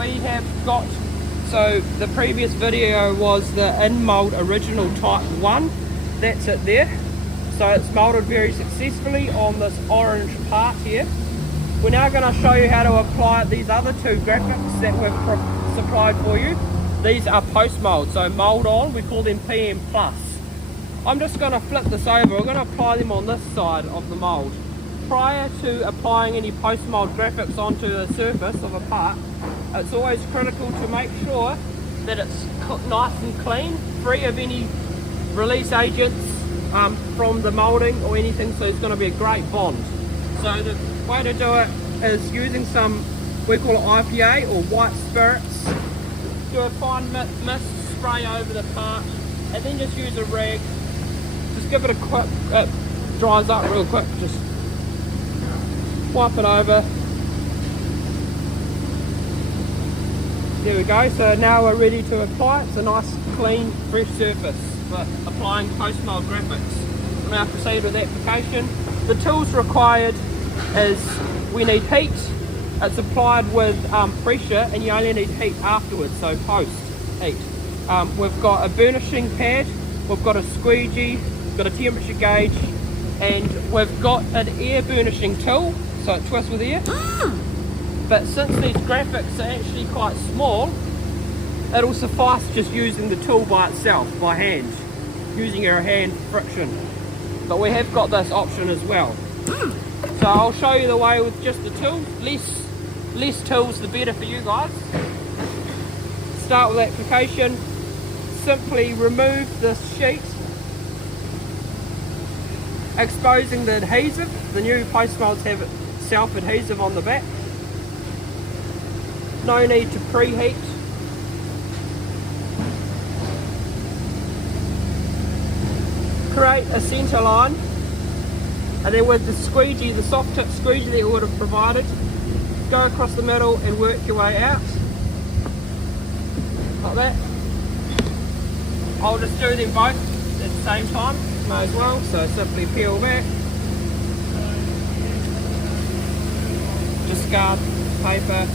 we have got, so the previous video was the in mold original type 1. That's it there. So it's molded very successfully on this orange part here. We're now going to show you how to apply these other two graphics that we've supplied for you. These are post mold, so mold on, we call them PM+. I'm just going to flip this over. We're going to apply them on this side of the mold. Prior to applying any post mold graphics onto the surface of a part, it's always critical to make sure that it's nice and clean, free of any release agents from the molding or anything, so it's going to be a great bond. So the way to do it is using some, we call it IPA or white spirits. Do a fine mist, spray over the part, and then just use a rag. Just give it a quick, it dries up real quick, just wipe it over. There we go, so now we're ready to apply it. It's a nice, clean, fresh surface for applying post-mold graphics. We'll now proceed with the application. The tools required is we need heat. It's applied with pressure, and you only need heat afterwards, so post heat. We've got a burnishing pad, we've got a squeegee, we've got a temperature gauge, and we've got an air burnishing tool, so it twists with air. But since these graphics are actually quite small, it'll suffice just using the tool by itself, by hand, using your hand friction. But we have got this option as well. So I'll show you the way with just the tools. Less tools the better for you guys. Start with application. Simply remove this sheet, exposing the adhesive. The new post molds have self-adhesive on the back. No need to preheat. Create a centre line, and then with the squeegee, the soft tip squeegee that you would have provided, go across the middle and work your way out like that. I'll just do them both at the same time, may as well. So simply peel back, discard paper,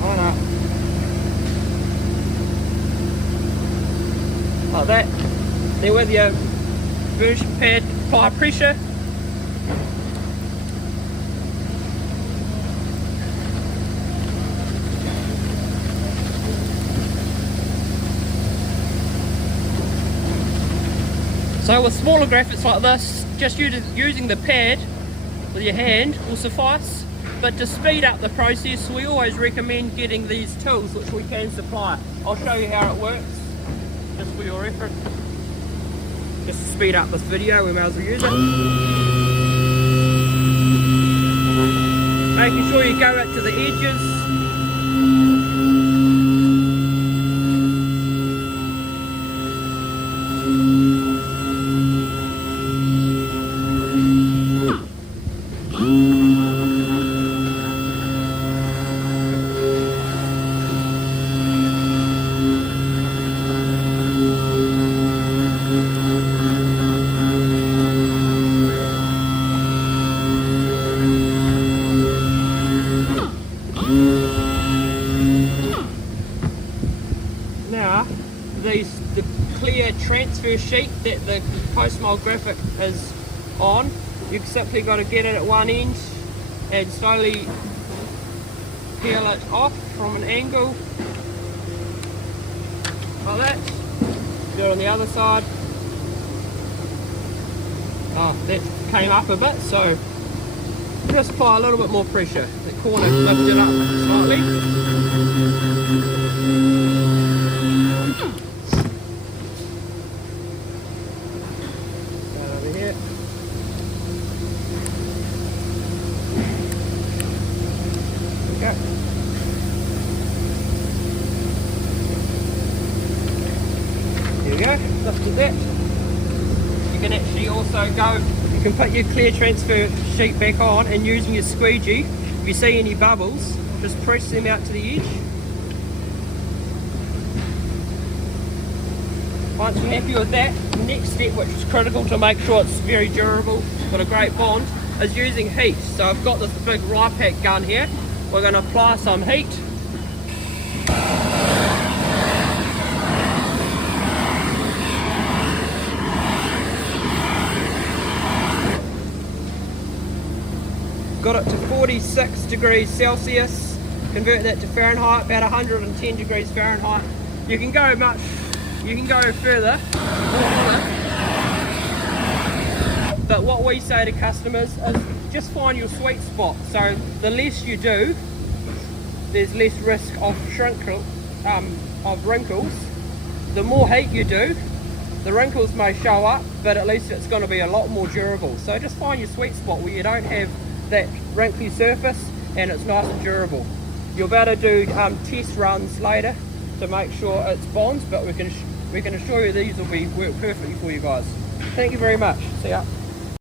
line up like that. Then with your version pad, apply pressure. So with smaller graphics like this, just using the pad with your hand will suffice. But to speed up the process, we always recommend getting these tools, which we can supply. I'll show you how it works, just for your reference. Just to speed up this video, we may as well use it. Making sure you go out to the edges. Now, the clear transfer sheet that the post mold graphic is on, you've simply got to get it at one end and slowly peel it off from an angle like that. Do it on the other side. Oh, that came up a bit, so just apply a little bit more pressure. The corner lifted up slightly. Over here. There we go. There we go, lifted that. You can actually also you can put your clear transfer sheet back on, and using your squeegee, if you see any bubbles, just press them out to the edge. Once you're happy with that, the next step, which is critical to make sure it's very durable, got a great bond, is using heat. So I've got this big RIPAC gun here. We're going to apply some heat. Got it to 46 degrees Celsius. Convert that to Fahrenheit, about 110 degrees Fahrenheit. You can go further, but what we say to customers is just find your sweet spot. So the less you do, there's less risk of wrinkles. The more heat you do, the wrinkles may show up, but at least it's going to be a lot more durable. So just find your sweet spot where you don't have that wrinkly surface and it's nice and durable. You'll be able to do test runs later to make sure it's bonds, but we can assure you these will work perfectly for you guys. Thank you very much. See ya.